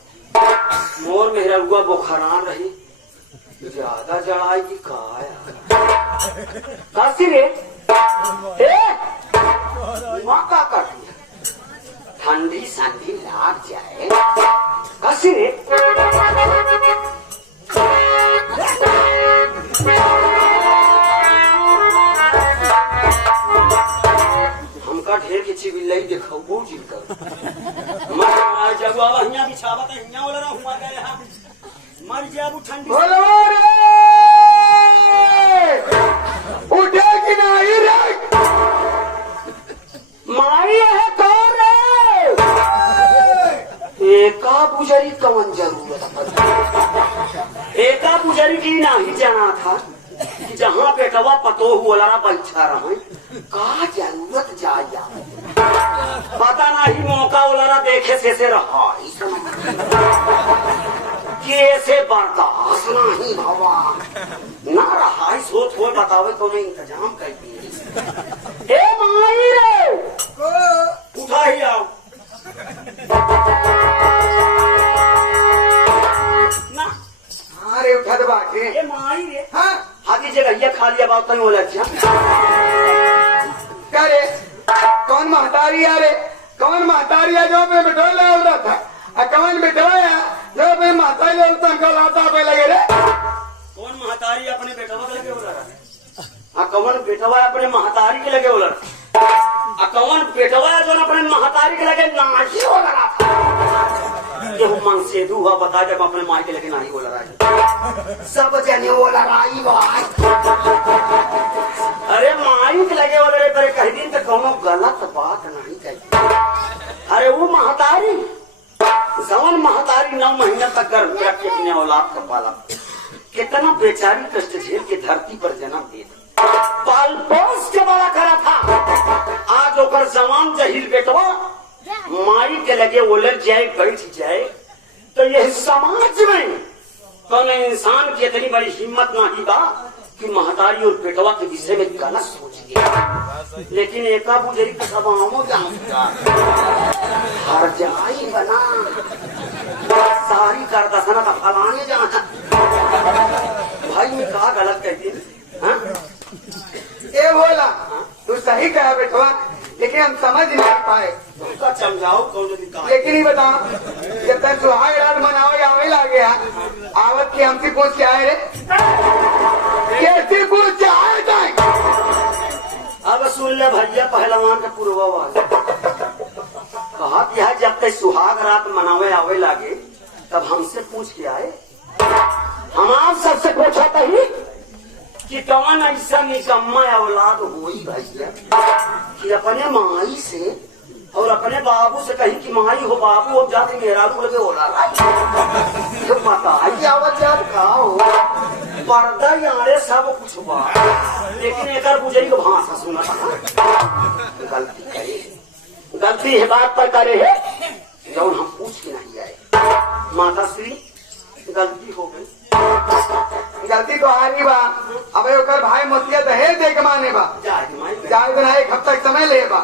मोर मेरा रुआ बुखारान रही ज्यादा जड़ाई की काशी रे माँ का काटी ठंडी संडी लाग जाए काशी रे हमका ढेर के चिबिल्लाई देखो वो जिल कर मर जब बाबा हिया बिछावा त हिया वाला हुआ गए हां मर जाबू ठंडी बोलो रे उठे कि नहीं रे माई है कौन रे एका पुजारी कवन जरूरत एका पुजारी की नहीं जाना था कि जहाँ बेटवा पतो हुआ बैठा रहे का जरूरत जाया पता नहीं मौका उलरा देखे से रहा कैसे बर्दाश्त नहीं भवा ना रहा सोच हो बतावे तो मैं इंतजाम कर दिए ए माई रे उठा ही आओ ना अरे उठा दे बाकी ए माई रे हाँ आगे जगह ये खा लिया बात नहीं हो लग करे कौन महतारी है रे कौन महतारी है जो मैं बिठोला होता था कौन बिठवाया जो मैं महतारी लाता पे लगे रे कौन महतारी अपने बेटवा के लगे बोला कौन बेटवा अपने महतारी के लगे बोला कौन बेटवा जो अपने महतारी के लगे नाही हो रहा था ये मन से हुआ बता जब अपने माई के लगे नहीं बोला रहा सब जने बोला रही भाई अरे माई के लगे बोले पर कह दिन तो कोनो गलत बात नहीं कही अरे वो महतारी जवन महतारी 9 महीना तक गर्भ में रख के अपने औलाद का पाला कितना बेचारी कष्ट झेल के धरती पर जन्म दे पाल पोस के बड़ा करा था आज ओकर जवान जहील बेटवा माई के लगे उलझ जाए बैठ जाए तो यह समाज में कौन इंसान की इतनी बड़ी हिम्मत नहीं बा कि महतारी और बेटवा के विषय में गलत सोच गया लेकिन एका बुझरी का सब आमो हर जाई बना सारी कर दसना का फलाने जाना भाई मैं कहा गलत कहती ए बोला तू सही कहा बेटवा लेकिन हम समझ नहीं पाए उसका समझाओ कौन लेकिन ही बताओ जब तक सुहाग रात मनाओ आवे ला गया आवत की हमसे पूछ के आए रे कैसे पूछ के आए थे अब सुन ले भैया पहलवान का पूर्वावाज कहा कि है जब तक सुहाग रात मनावे आवे लागे तब हमसे पूछ के आए हम आप सबसे पूछा था ही कि कौन ऐसा निकम्मा औलाद हुई भैया कि अपने माई से और अपने बाबू से कही कि माई हो बाबू हो जाते मेरा लगे होला तो पता ही आवत याद का हो पर्दा यारे सब कुछ बा लेकिन एक बुझई को भाषा सुना गलती करे गलती है बात पर करे है जब हम पूछ के नहीं आए माता श्री गलती हो गई गलती तो हारी बा अब ओकर भाई मोतिया दहेज दे के माने बा जाए तो एक हफ्ता समय ले बा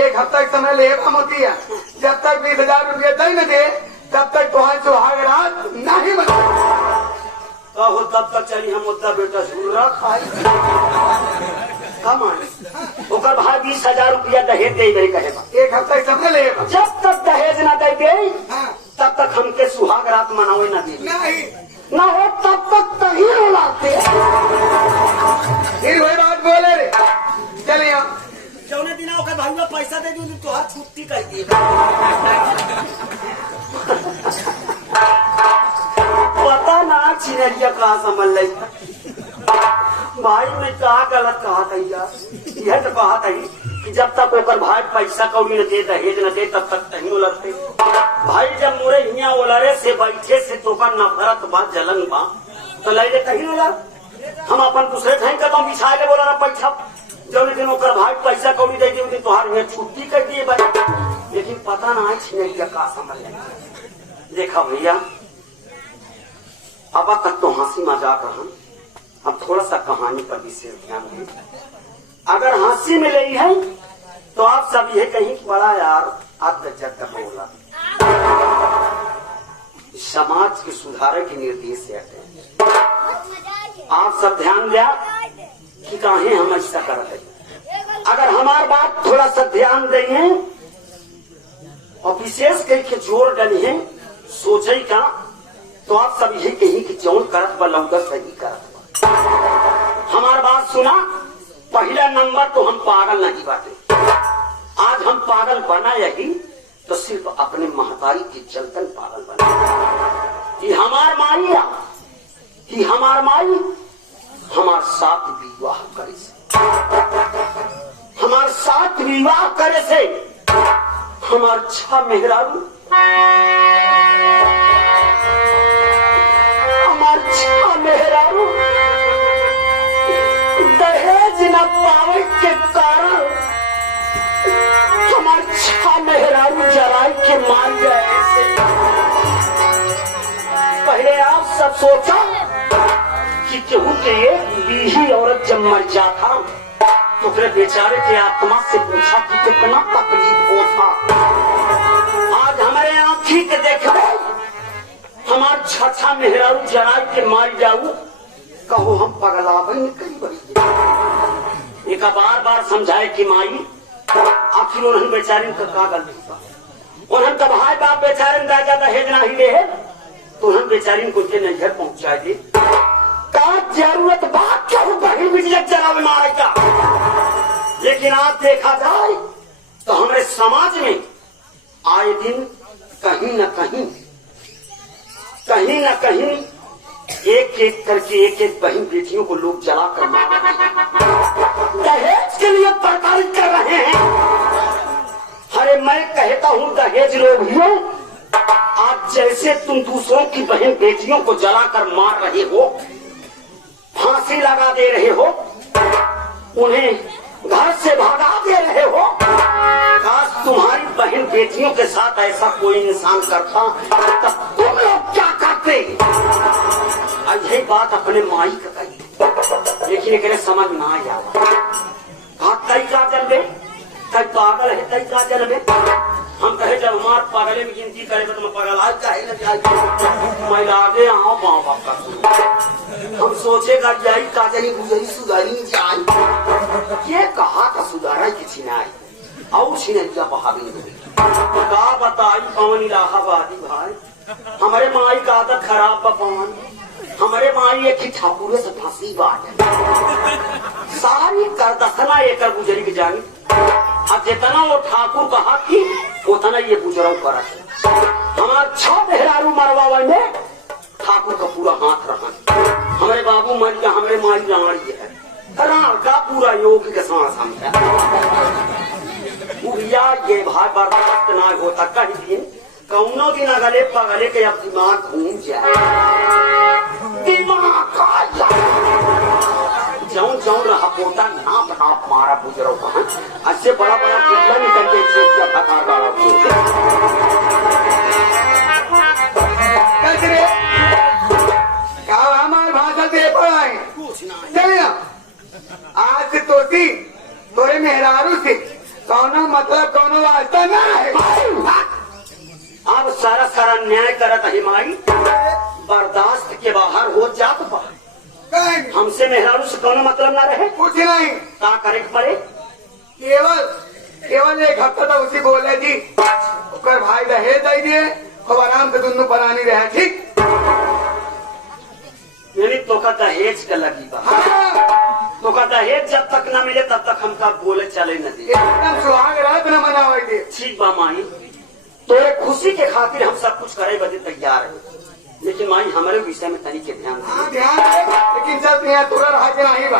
एक हफ्ता समय ले बा मोतिया जब तक 20,000 रुपया दे न दे तब तक तुहार सुहाग रात नहीं बना हो तब तक चली हम मुद्दा बेटा सुरा खाई ओकर भाई 20,000 रुपया दहेज दे गई कहे बा एक हफ्ता समय ले बा जब तक दहेज न दे गई तब तक हमके सुहाग रात मनावे न दी नहीं ना हो तब तक तही रुलाते फिर वही बात बोले रे चले जौने दिन ओकर भाई में पैसा दे दी तो हाथ छुट्टी कर दी पता ना चिनरिया कहा समझ ली भाई मैं कहा गलत कहा था यह तो कहा था कि जब तक ओकर भाई पैसा कौड़ी न दे दहेज न दे तब तक नहीं उलरते भाई जब मोरे हिया उलरे से बैठे से तो नफरत बा जलन बा तो ले ले कहीं उलर हम अपन दूसरे ठाई का बिछा ले बोला ना पैसा जब दिन ओकर भाई पैसा कौड़ी दे दिन तुहार में छुट्टी कर दिए भाई लेकिन पता ना है छिनरिया का समझ ले देखा भैया अब तक तो हंसी मजाक रहा अब थोड़ा सा कहानी पर विशेष ध्यान दें अगर हंसी में रही है तो आप सब ये कहीं बड़ा यार आप गजब का बोला समाज के सुधार के निर्देश है आप सब ध्यान दिया कि काहे हम ऐसा करते अगर हमारी बात थोड़ा सा ध्यान देंगे और विशेष करके जोर डाली है सोचे का तो आप सब यही कहीं कि जौन करत बा लौका सही करत बा हमार बात सुना पहला नंबर तो हम पागल नहीं बाटे आज हम पागल बना यही तो सिर्फ अपने महतारी के चलतन पागल बना कि हमार माई हमार साथ विवाह करे से हमार साथ विवाह करे से हमार छा मेहरारू मेहरारू दहेज न पावे के कारण हमारे छा मेहरारू जराई के मार गए पहले आप सब सोचा कि केहू के बीही औरत जब मर जाता तो फिर बेचारे के आत्मा से पूछा कि कितना तकलीफ होता आज हमारे आंखी के देखे हमार छा मेहरारू जराई के मार जाऊ कहो हम पगलावे नहीं करी बड़ी एक बार बार समझाए कि माई आखिर उन्हें बेचारी का गलती था उन्हें तब भाई बाप बेचारे राजा दहेज ना ही ले तो उन्हें बेचारी को नजर पहुंचा दे का जरूरत बात क्या बहन बिजली जरावे मारे का लेकिन आज देखा जाए तो हमारे समाज में आए दिन कहीं न कहीं एक एक करके एक एक बहन बेटियों को लोग जला कर दहेज के लिए प्रताड़ित कर रहे हैं अरे मैं कहता हूँ दहेज लोभियों आज जैसे तुम दूसरों की बहन बेटियों को जलाकर मार रहे हो फांसी लगा दे रहे हो उन्हें घर से भगा दे रहे हो काश तुम्हारी बहन बेटियों के साथ ऐसा कोई इंसान करता तब तुम लोग क्या करते यही बात अपने माई का कही लेकिन एक समझ ना आया कई का जन्मे कई पागल है कई का जन्मे हम कहे जब हमार पागले में गिनती करे तो पागल आज कहे मैं लागे आओ माँ बाप का हम सोचेगा जाई का जनी गुजरी सुधारी जाए ये कहा था सुधारा की छिनाई और छिनरिया बहावी का बताई पवन इलाहाबादी भाई हमारे माई का आदत खराब बा पवन हमारे माई एक ही ठाकुर से फांसी बात सारी करदसना एक गुजरी की जानी अब जितना वो ठाकुर कहा कि उतना ये गुजरा करा हमारे छह मेहरारू मरवा में ठाकुर का पूरा हाथ रहा हमारे बाबू मर गया हमारे माई रानी है राण का पूरा योग के साथ समझा ये भाई बर्दाश्त ना होता कहीं दिन कौनो दिन अगले पगले के अब दिमाग घूम जाए दिमाग जौन जौन रहा पोता नाप मारा बुजरो कहा अच्छे बड़ा बड़ा बुजला निकल के फकार डाला क्या हमारे भाषा दे पड़ा है चले आज तो तोरे मेहरारू से कौनो मतलब कौनो वास्ता ना है अब सारा न्याय करत है माई बर्दाश्त के बाहर हो जात बा हमसे मेहरारू से कौनो मतलब ना रहे कुछ नहीं का करे पड़े केवल एक हफ्ता तो उसी बोले जी भाई दहेज दे दिए और आराम से दोनों परानी रहे ठीक मेरी तो का दहेज का लगी बा तो का दहेज जब तक न मिले तब तक हमका बोले चले न दे एकदम सुहाग रात न मनावे ठीक बा माई तोरे खुशी के खातिर हम सब कुछ करे बदे तैयार है लेकिन माई हमारे विषय में तरीके ध्यान दे। हाँ ध्यान है, लेकिन चल यहाँ तोरा रहा के नहीं बा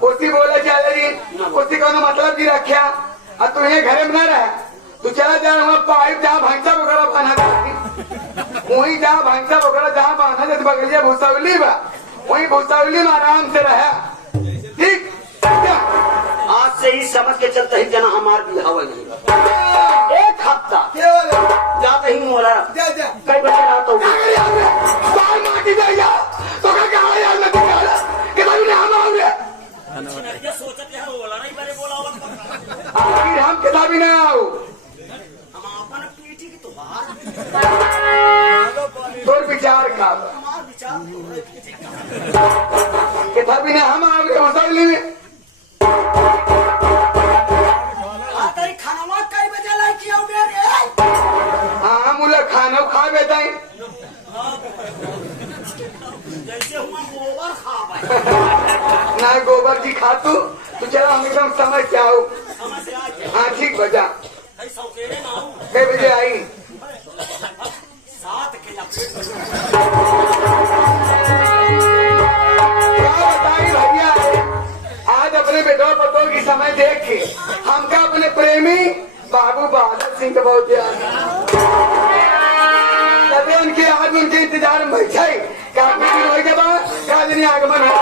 कुर्सी बोले चल रही कुर्सी का मतलब की रखा और तू ये घरे में न रहे तू चला जा वहाँ पाइप जहाँ भैंसा वगैरह बांधा जाती वही जहाँ भैंसा वगैरह जहाँ बांधा जाती बगलिया भूसावली बा वही भूसावली में आराम से रहे ठीक। आज से ही समझ के चलते ही जना हमार बिहाव नहीं एक हफ्ता जाते ही मोला कई बजे रात हो आखिर हम किताबी न आओ तोर विचार का किताबी ने हम आओगे मसावली में हाँ मुला खाना खा बेटा ना गोबर जी खा तू चला हम एकदम समझ के आओ। हाँ ठीक बजा कई बजे आई क्या बताई भैया आज अपने बेटो पतों की समय देख के हमका अपने प्रेमी बाबू बहादुर सिंह का बहुत याद तभी उनके आज उनके इंतजार में बैठे काफी दिन हो के बाद का दिन आगमन हो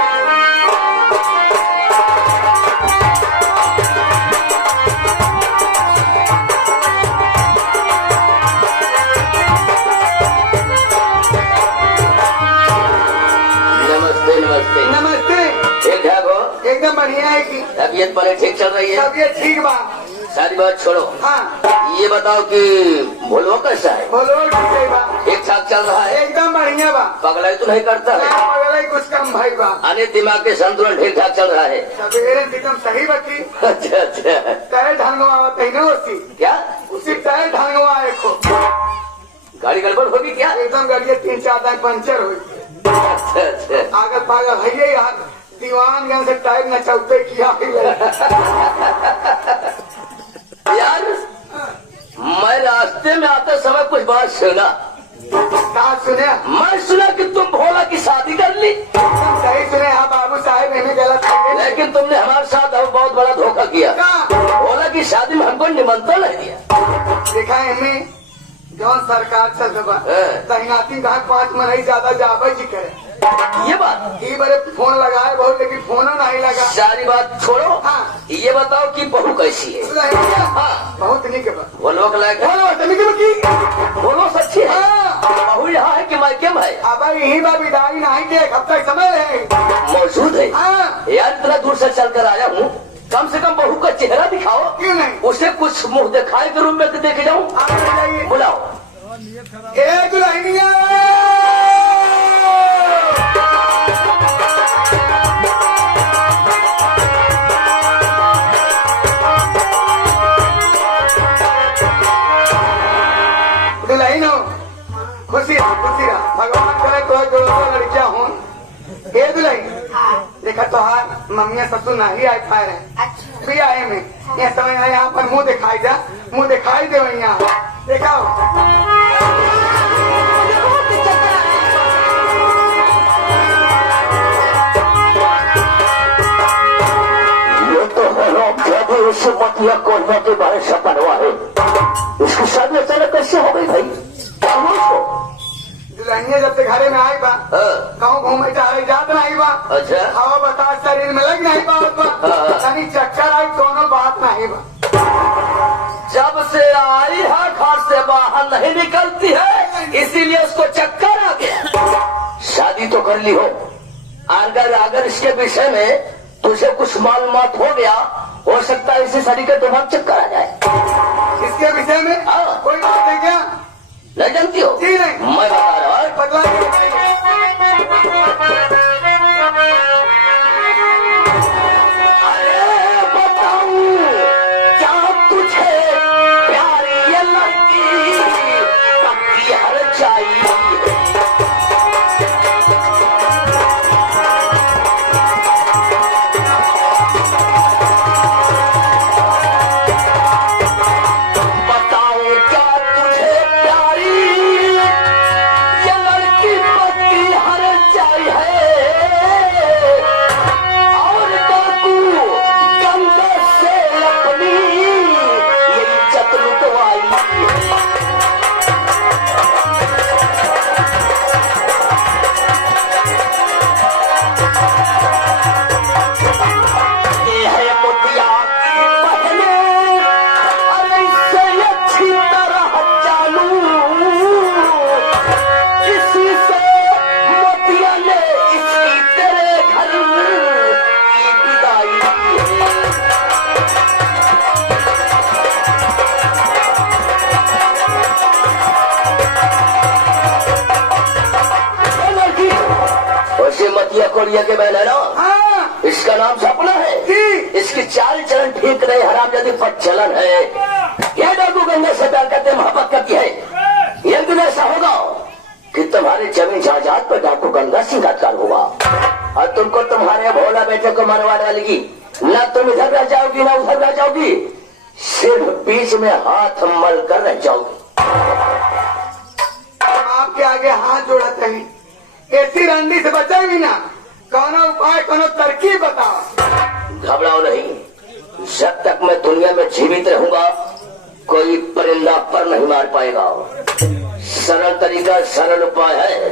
नमस्ते ठीक ठाक हो? एकदम बढ़िया है की तबीयत पहले ठीक चल रही है? तबीयत ठीक बा। सारी बात छोड़ो। हाँ ये बताओ कि भोलवा कैसा है? बोलो ठीक है बा ठीक ठाक चल रहा है? एकदम बढ़िया बा। पगलाई तो नहीं करता है? पगलाई कुछ कम भाई बा। आने दिमाग के संतुलन ठीक ठाक चल रहा है? सवेरे एकदम सही बची अच्छा अच्छा। टायर ढंगो आवत है ना उसी क्या? उसी टायर ढंगो आए को गाड़ी गड़बड़ होगी क्या? एकदम गाड़ी 3-4 दिन पंचर हुई अच्छा अच्छा। आगे पागल भैया यार दीवान गन से टायर न चौथे किया यार मैं रास्ते में आते समय कुछ बात सुना। कहा सुने मैं सुना कि तुम भोला की शादी कर ली। एकदम सही सुने हाँ बाबू साहेब हमें गलत है लेकिन तुमने हमारे साथ अब बहुत बड़ा धोखा किया। भोला की शादी में हमको निमंत्रण नहीं दिया। देखा हमें जौन सरकार चल रहा तैनाती कहा 5 महीने ज्यादा जावे जी करे ये बात ये बारे फोन लगाए बहुत लेकिन फोनो नहीं लगा। सारी बात छोड़ो। हाँ। ये बताओ कि बहू कैसी है? हाँ। बहुत निक बा। बोलो के लायक है? बोलो सच्ची है? बहू यहाँ है कि मायके में है? अब यही बा विदाई नहीं के अब तक समय है मौजूद है। हाँ। यार इतना दूर से चल कर आया हूँ कम से कम बहू का चेहरा दिखाओ। क्यों नहीं उसे कुछ मुंह दिखाए के रूप में देखे जाऊँ। आप जाइए बुलाओ। ए दुल्हनिया दुल्हन हो खुशी रहा भगवान करे तो लड़कियां हो ए दुल्हन देखा तो हार मम्मी ससुर नहीं आए पाए रहे भी आए में ये समय यहाँ पर मुंह दिखाई जा मुंह दिखाई दे यहाँ देखाओ उससे मतिया कोलवा के बारे सपनवा है। इसकी शादी अचानक कैसे हो गई भाई? दुल्हनिया जब से घरे में आई बा कहूँ घूमे टहरे जात नहीं बा। अच्छा। हवा बतास शरीर में लग नहीं बा तनी चक्कर आई कोनो बात नहीं बा। जब से आई है घर से बाहर नहीं निकलती है इसीलिए उसको चक्कर आ गया। शादी तो कर ली हो अगर इसके विषय में तुझे कुछ मालूमात हो गया हो सकता है इसी शरीर का दिमाग चक्कर आ जाए। इसके विषय में कोई बात है क्या? नहीं जानती हो? जी नहीं। मैं बता रहा हूँ। बतला अरे बताऊं क्या तुझे प्यारी ये लड़की पक्की हर चाहिए। बताऊं क्या तुझे प्यारी ये लड़की मतिया कोरिया के बहन है ना, हाँ इसका नाम सपना है। जी। इसकी चाल चलन ठीक नहीं, हरामजादी पर चलन है। ये डाकू गंगा से प्यार करते, मोहब्बत करती है। एक दिन ऐसा होगा कि तुम्हारे जमीन जायदाद पर डाकू गंगा सिंगार होगा और तुमको तुम्हारे भोला बेटे को मरवा डालेगी। न तुम इधर रह जाओगी ना उधर रह जाओगी, सिर्फ बीच में हाथ मल कर रह जाओगी। आपके आगे हाथ जोड़ते हैं, ऐसी रंडी से बचेगी ना, कौन उपाय कौन तरकीब बताओ। घबराओ नहीं, जब तक मैं दुनिया में जीवित रहूंगा कोई परिंदा पर नहीं मार पाएगा। सरल तरीका, सरल उपाय है।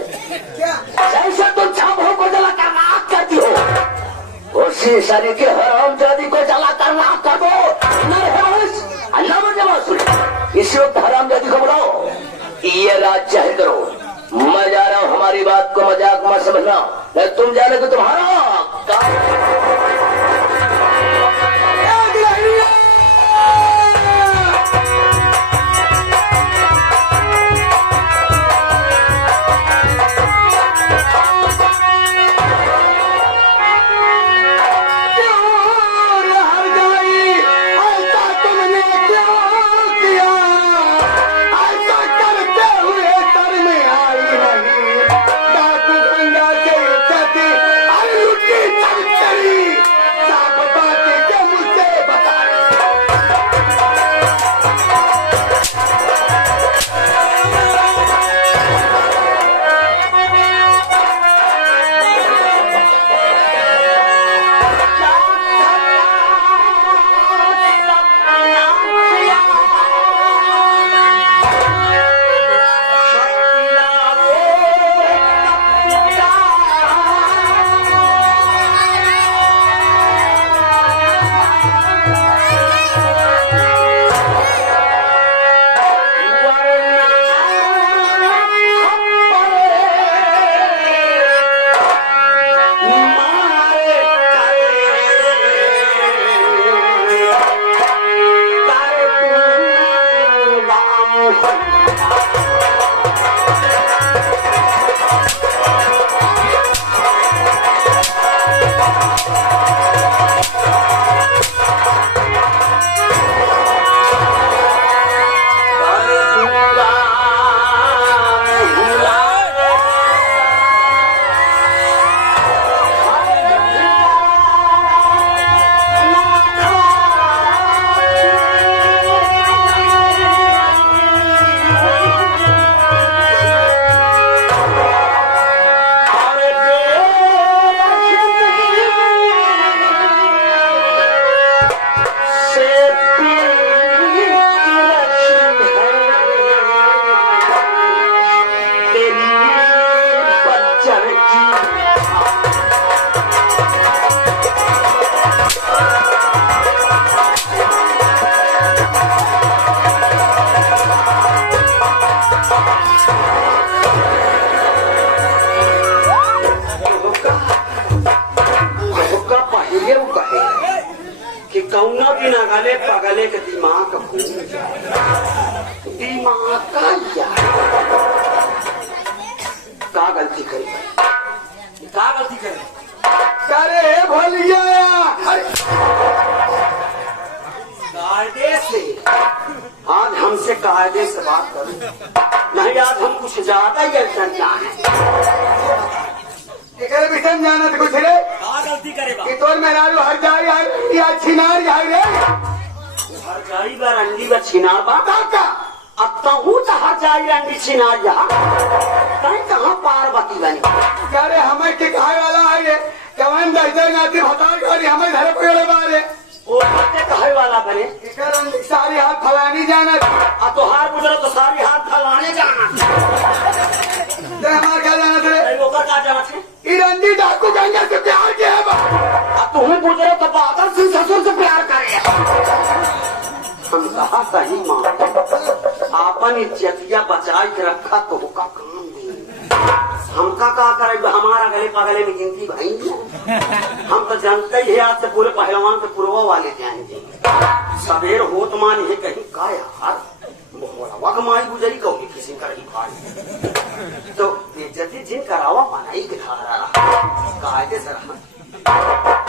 जैसे तुम छापों को जलाकर राख करती हो, उसी शरीर के हरामजादी को जलाकर राख कर दो। इसी वक्त हरामजादी को बुलाओ, ये राज जाहिर करो। मैं जा रहा हूँ, हमारी बात को मजाक मत समझना, नहीं तुम जाने को तुम्हारा कौना भी ना गाले पगले के दिमाग घूम दिमाग का यार का गलती करी, का गलती करी। अरे भोलिया कायदे से आज हमसे कायदे से बात करो, नहीं आज हम कुछ ज्यादा ही अड़चना है। विषय में जाना तो कुछ रे गलती करे कि तोर मेहरारू हर जाई या छिनार जाई रे हर जाई बार अंडी बा छिनार बा का अब तो हर जाई अंडी छिनार जा कहीं कहाँ पार्वती बनी। अरे हमें के कहे वाला है ये कवन दहजर नाती भतार करी हमें घर पे बारे ओ बातें कहे वाला बने सारी हाथ फलानी जाना अब तो हार गुजरो तो सारी हाथ फलाने जाना हमारे क्या जाना थे का जाना थे रंडी डाकू गंगा से प्यार किया है अब तुम्हें गुजरो तो बादल सिंह ससुर से प्यार करे। हम कहा सही माँ आपन इज्जतिया बचाई के रखा तो का काम दे हमका का करे हमारा गले पगले में गिनती भाई हम तो जानते ही आज से पूरे पहलवान के पूर्वा वाले जाएंगे सवेर होत मान ये कहीं का यार वक माई गुजरी कौली किसी कर ही भाई तो बेइज्जती जिन करावा मनाई के धारा कायदे सर